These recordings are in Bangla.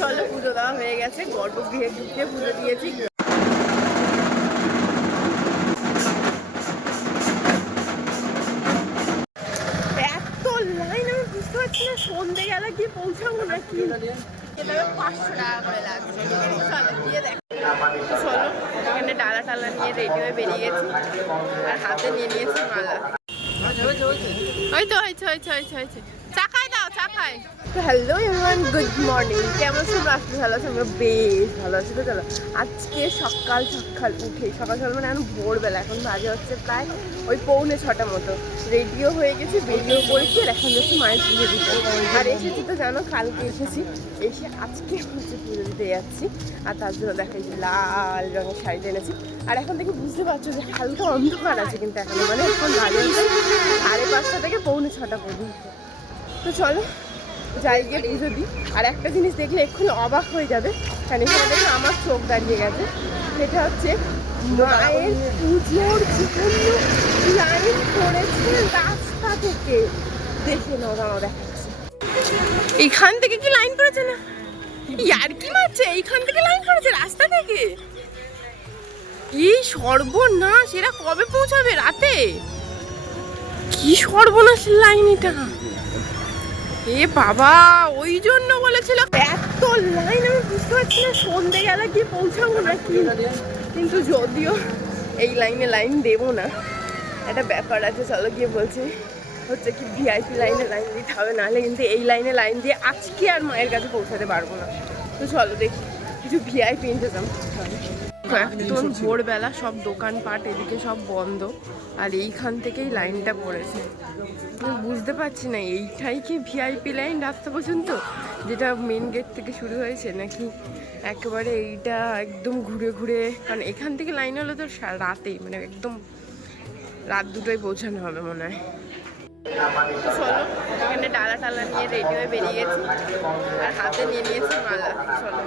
চলো পুজো দেওয়া হয়ে গেছে, গর্ভগৃহে ঢুকে পুজো দিয়েছি। এত লাইন আমি বুঝতে পারছি না সন্ধে গেলে গিয়ে পৌঁছাবো নাকি। 500 টাকা করে লাগছে। চলো গিয়ে দেখ। চলো এখানে ডালা টালা নিয়ে রেডি হয়ে বেরিয়ে গেছি আর হাতে নিয়ে নিয়েছি মালা। হয়তো হয়েছে হয়েছে হয়েছে হয়েছে চাকায় দাও চাকায়। তো হ্যালো এভরিওয়ান, গুড মর্নিং। কেমন আছো? আসলে ভালো আছো? আমরা বেশ ভালো আছি। তো চলো আজকে সকাল সকাল উঠে সকাল মানে এখন ভোরবেলা, এখন বাজে হচ্ছে প্রায় ওই 5:45 মতো। রেডিও হয়ে গেছি, বেরিয়েও পড়েছি আর এখন যাচ্ছি মায়ের পুজো দিতে। আর এসেছি তো জানো, কালকে এসেছি, এসে আজকে হচ্ছে পুজো দিতে যাচ্ছি। আর তার জন্য দেখাই লাল রঙের শাড়িটা এনেছি। আর এখন থেকে বুঝতে পারছো যে হালকা অন্ধকার আছে কিন্তু এখনো, মানে এখন বাজে হচ্ছে 5:30 থেকে 5:45 পর্যন্ত। তো চলো যাই গিয়ে পুজো দিই। আর একটা জিনিস দেখলে এক্ষুনি অবাক হয়ে যাবে, কারণ এখানে দেখে আমার চোখ দাঁড়িয়ে গেছে। সেটা হচ্ছে মায়ের পুজোর জন্য লাইন করেছে রাস্তা থেকে। দেখে নাও, দাঁড়াও দেখাচ্ছি। এইখান থেকে কি লাইন করেছে না? ইয়ার কি মারছে, এইখান থেকে লাইন করেছে রাস্তা থেকে। এই সর্বনাশ, এরা কবে পৌঁছাবে? রাতে? কি সর্বনাশের লাইন এটা। এ বাবা, ওই জন্য বলেছিল এত লাইন আমি বুঝতে পারছি না সন্ধে গেলে গিয়ে পৌঁছাবো নাকি। কিন্তু যদিও এই লাইনে লাইন দেবো না, একটা ব্যাপার আছে। চলো গিয়ে বলছি হচ্ছে কি ভিআইপি লাইনে লাইন দিতে হবে, নাহলে কিন্তু এই লাইনে লাইন দিয়ে আজকে আর মায়ের কাছে পৌঁছাতে পারবো না। তো চলো দেখি কিছু ভিআইপি ইন্তজাম। একদম ভোরবেলা, সব দোকানপাট এদিকে সব বন্ধ, আর এইখান থেকেই লাইনটা পড়েছে। বুঝতে পারছি না এইটাই কি ভিআইপি লাইন রাস্তা পর্যন্ত, যেটা মেন গেট থেকে শুরু হয়েছে, নাকি একেবারে এইটা একদম ঘুরে ঘুরে। কারণ এখান থেকে লাইন হলো তো রাতে, মানে একদম রাত 2টায় পৌঁছানো হবে মনে হয়। চলো এখানে ডালা টালা নিয়ে রেডি হয়ে বেরিয়ে গেছি আর হাতে নিয়ে নিয়েছি মালা। চলো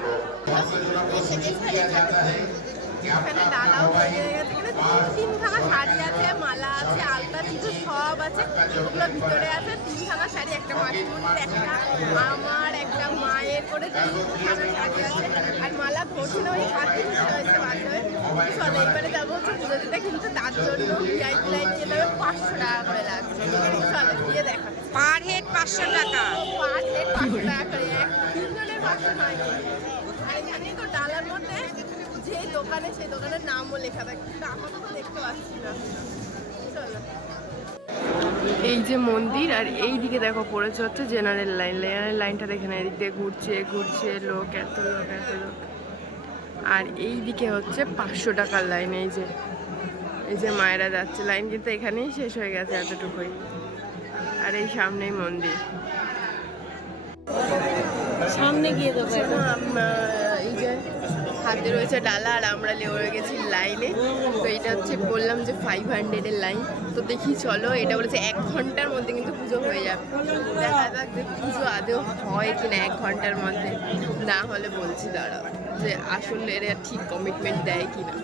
এখানে ডালাও হয়ে গেছে, এখানে 3খানা শাড়ি আছে, মালা আছে, আলতা কিছু সব আছে। ওগুলো ভিতরে আছে 3খানা শাড়ি, একটা মাসিমণির, একটা আমার, একটা মায়ের করে 3খানা শাড়ি আছে। আর মালা ধরছি না, ওই হাতে ধরতে হয়েছে বাঁচবে। চলো এইবারে যাবো হচ্ছে পুজো দিতে, কিন্তু তার জন্য ভিআইপি লাইন যেতে হবে 500 টাকা করে লাগছে। চলো গিয়ে দেখা। পার হেড 500 টাকা। পার হেড 500 টাকা করে, তিনজনের 500 নয়। আর এখানে তো ডালার মধ্যে যে দোকানে, সেই দোকানের নামও লেখা থাকে, কিন্তু আমাকে তো দেখতে পাচ্ছি না। চলো এই যে মন্দির, আর এই দিকে দেখো পড়েছে হচ্ছে জেনারেল লাইন। জেনারেল লাইনটা দেখে না, এদিক দিয়ে ঘুরছে ঘুরছে লোক, এত লোক এত লোক। আর এই দিকে হচ্ছে 500 টাকার লাইন। এই যে মায়েরা যাচ্ছে, লাইন কিন্তু এখানেই শেষ হয়ে গেছে এতটুকুই। আর এই সামনেই মন্দির, সামনে গিয়ে দেবো। এই যে হাতে রয়েছে ডালা, আর আমরা লেগে গেছি লাইনে। তো এটা হচ্ছে বললাম যে 500-এর লাইন। তো দেখি চলো, এটা বলেছে 1 ঘন্টার মধ্যে কিন্তু পুজো হয়ে যাবে। দেখা যাক যে পুজো আদৌ হয় কিনা 1 ঘন্টার মধ্যে। না হলে বলছি দাঁড়াও যে আসলে এরা ঠিক কমিটমেন্ট দেয় কিনা।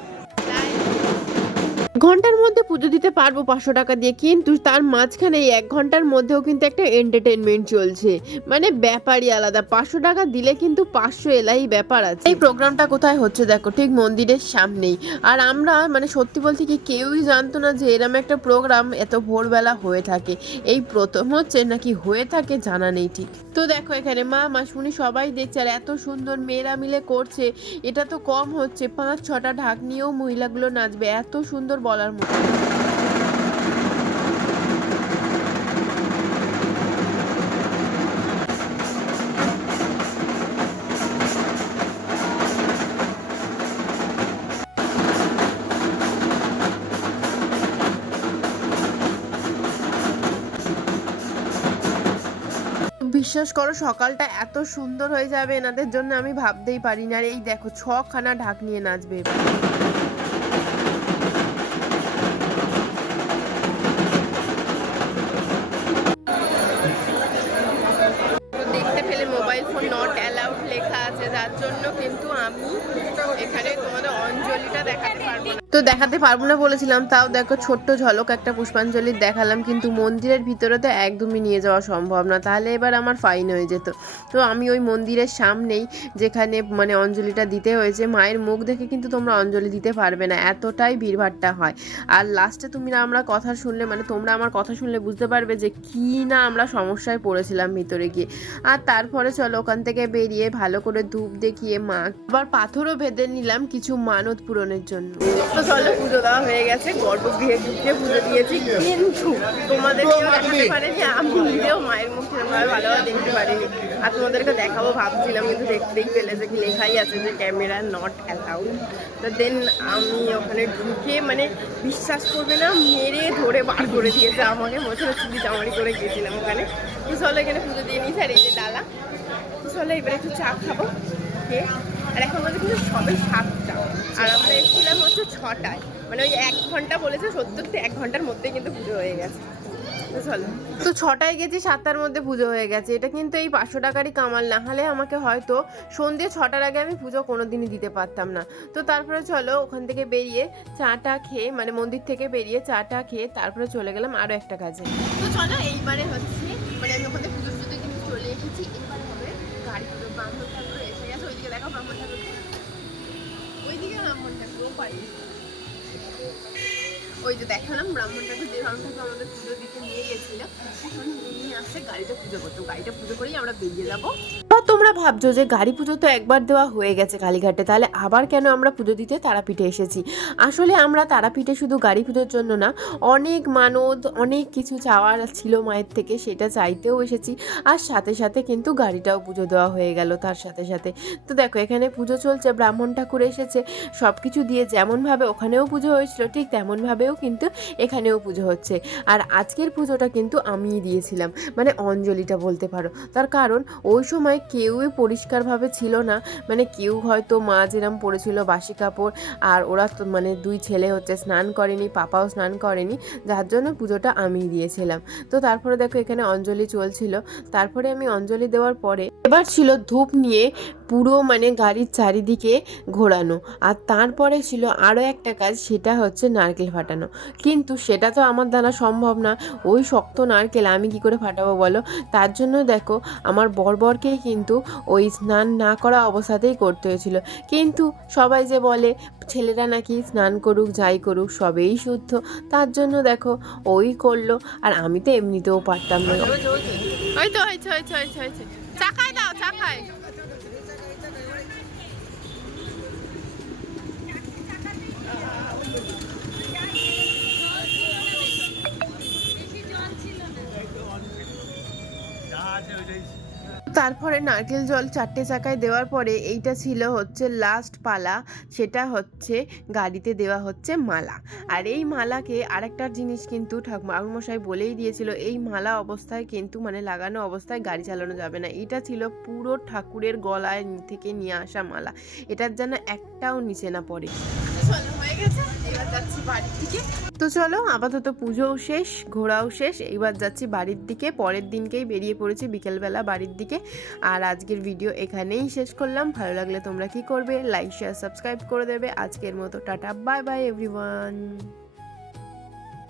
ঘন্টার মধ্যে পুজো দিতে পারবো 500 টাকা দিয়ে, কিন্তু তার মাঝখানে এই 1 ঘন্টার মধ্যেও কিন্তু একটা এন্টারটেনমেন্ট চলছে, মানে ব্যাপারই আলাদা। 500 টাকা দিলে কিন্তু 500 এলাই ব্যাপার আছে। এই প্রোগ্রামটা কোথায় হচ্ছে দেখো, ঠিক মন্দিরের সামনেই। আর আমরা মানে সত্যি বলতে কি কেউই জানতো না যে এরম একটা প্রোগ্রাম এত ভোরবেলা হয়ে থাকে। এই প্রথম হচ্ছে নাকি হয়ে থাকে জানা নেই ঠিক। তো দেখো এখানে মা মাসুনি সবাই দেখছে, আর এত সুন্দর মেয়েরা মিলে করছে। এটা তো কম হচ্ছে, 5-6টা ঢাক নিয়েও মহিলাগুলো নাচবে, এত সুন্দর বলার মতো। বিশ্বাস করো সকালটা এত সুন্দর হয়ে যাবে এনাদের জন্য আমি ভাবতেই পারি না। আর এই দেখো 6খানা ঢাক নিয়ে নাচবে। দেখতে পেলে মোবাইল ফোন নট অ্যালাউড লেখা আছে, যার জন্য কিন্তু আমি এখানে তোমাদের অঞ্জলিটা দেখাতে পারবো না। তো তো দেখাতে পারবো না বলেছিলাম, তাও দেখো ছোট্ট ঝলক একটা পুষ্পাঞ্জলির দেখালাম, কিন্তু মন্দিরের ভিতরে তো একদমই নিয়ে যাওয়া সম্ভব না, তাহলে এবার আমার ফাইন হয়ে যেত। তো আমি ওই মন্দিরের সামনেই যেখানে মানে অঞ্জলিটা দিতে হয়েছে, মায়ের মুখ দেখে কিন্তু তোমরা অঞ্জলি দিতে পারবে না, এতটাই ভিড়ভাট্টা হয়। আর লাস্টে আমরা কথা শুনলে মানে তোমরা আমার কথা শুনলে বুঝতে পারবে যে কি না আমরা সমস্যায় পড়েছিলাম ভিতরে গিয়ে। আর তারপরে চলো ওখান থেকে বেরিয়ে ভালো করে ধূপ দেখিয়ে মা আবার পাথরও বেঁধে নিলাম কিছু মানত পূরণের জন্য। তো চলো পুজো দেওয়া হয়ে গেছে, গর্ভগৃহে ঢুকে পুজো দিয়েছি, কিন্তু তোমাদেরকেও দেখাতে পারিনি, আমি নিজেও মায়ের মুখ সেরকমভাবে ভালোভাবে দেখতে পারিনি। আর তোমাদেরকে দেখাবো ভাবছিলাম, কিন্তু দেখতেই পেলে যে লেখাই আছে যে ক্যামেরা নট অ্যালাউড। তো দেন আমি ওখানে ঢুকে মানে বিশ্বাস করবে না, মেরে ধরে বার করে দিয়েছে আমাকে, বছর চুরি চামারি করে গিয়েছিলাম ওখানে। তো চলো এখানে পুজো দিয়ে নিয়েছি, আর এই যে ডালা। তো চলো এবারে একটু চা খাবো খেয়ে। আর এখন বলছে কিন্তু সবে 7টা, আর আমরা এসেছিলাম হচ্ছে 6টায়, মানে ওই 1 ঘন্টা বলেছে, 1 ঘন্টার মধ্যে কিন্তু পুজো হয়ে গেছে। তো চলো, তো 6টায় গেছি, 7টার মধ্যে পুজো হয়ে গেছে। এটা কিন্তু এই 500 টাকারই কামাল, না হলে আমাকে হয়তো সন্ধ্যে 6টার আগে আমি পুজো কোনোদিনই দিতে পারতাম না। তো তারপরে চলো ওখান থেকে বেরিয়ে চাটা খেয়ে, মানে মন্দির থেকে বেরিয়ে চাটা খেয়ে তারপরে চলে গেলাম আরও একটা কাজে। তো চলো এইবারে হচ্ছে মানে আমি ওখানে পুজো কিন্তু চলে এসেছি, এবারে হবে গাড়ি পুজো। ব্রাহ্মণ ঠাকুর এসে গেছে, ওইদিকে দেখো ব্রাহ্মণ ঠাকুর, ওইদিকে ব্রাহ্মণ ঠাকুরও পারি, ওই যে দেখালাম ব্রাহ্মণ ঠাকুর, যে ব্রাহ্মণ ঠাকুর আমাদের পুজো দিতে নিয়ে গেছিল, এখন উনি আসছে গাড়িটা পুজো করতে, গাড়িটা পুজো করেই আমরা বেরিয়ে যাবো। তোমরা ভাবছো যে গাড়ি পুজো তো একবার দেওয়া হয়ে গেছে কালীঘাটে, তাহলে আবার কেন আমরা পুজো দিতে তারাপীঠে এসেছি? আসলে আমরা তারাপীঠে শুধু গাড়ি পুজোর জন্য না, অনেক মানত অনেক কিছু চাওয়ার ছিল মায়ের থেকে, সেটা চাইতেও এসেছি। আর সাথে সাথে কিন্তু গাড়িটাও পুজো দেওয়া হয়ে গেল তার সাথে সাথে। তো দেখো এখানে পুজো চলছে, ব্রাহ্মণ ঠাকুর এসেছে, সব কিছু দিয়ে যেমনভাবে ওখানেও পুজো হয়েছিল ঠিক তেমনভাবেও কিন্তু এখানেও পুজো হচ্ছে। আর আজকের পুজোটা কিন্তু আমিই দিয়েছিলাম, মানে অঞ্জলিটা বলতে পারো। তার কারণ ওই সময় কেউই পরিষ্কারভাবে ছিল না, মানে কেউ হয়তো মা যেরম পড়েছিল বাসি কাপড়, আর ওরা তো মানে 2 ছেলে হচ্ছে স্নান করেনি, পাপাও স্নান করেনি, যার জন্য পুজোটা আমিই দিয়েছিলাম। তো তারপরে দেখো এখানে অঞ্জলি চলছিল, তারপরে আমি অঞ্জলি দেওয়ার পরে এবার ছিল ধূপ নিয়ে পুরো মানে গাড়ির চারিদিকে ঘোরানো, আর তারপরে ছিল আরও একটা কাজ, সেটা হচ্ছে নারকেল ফাটানো। কিন্তু সেটা তো আমার দ্বারা সম্ভব না, ওই শক্ত নারকেল আমি কি করে ফাটাবো বলো? তার জন্য দেখো আমার বরকেই কিন্তু ওই স্নান না করা অবস্থাতেই করতে হয়েছিল। কিন্তু সবাই যে বলে ছেলেরা নাকি স্নান করুক যাই করুক সবেই শুদ্ধ, তার জন্য দেখো ওই করলো, আর আমি তো এমনিতেও পারতাম না। ওই তো হয়েছে হয়েছে হয়েছে হয়েছে, চা খাই দাও, চা খাই। তারপরে নারকেল জল 4টে চাকায় দেওয়ার পরে এইটা ছিল হচ্ছে লাস্ট পালা, সেটা হচ্ছে গাড়িতে দেওয়া হচ্ছে মালা। আর এই মালাকে আরেকটা জিনিস কিন্তু ঠাকুরমশাই বলেই দিয়েছিল, এই মালা অবস্থায় কিন্তু মানে লাগানো অবস্থায় গাড়ি চালানো যাবে না। এটা ছিল পুরো ঠাকুরের গলায় থেকে নিয়ে আসা মালা, এটার যেন একটাও নিচে না পড়ে। হয়ে গেছে, এবার যাচ্ছি বাড়ির দিকে। তো চলো আপাতত পুজোও শেষ, ঘোরাও শেষ, এবার যাচ্ছি বাড়ির দিকে। পরের দিনকেই বেরিয়ে পড়েছি বিকেলবেলা বাড়ির দিকে। আর আজকের ভিডিও এখানেই শেষ করলাম। ভালো লাগলে তোমরা কি করবে, লাইক শেয়ার সাবস্ক্রাইব করে দেবে। আজকের মতো টাটা, বাই বাই এভরিওয়ান।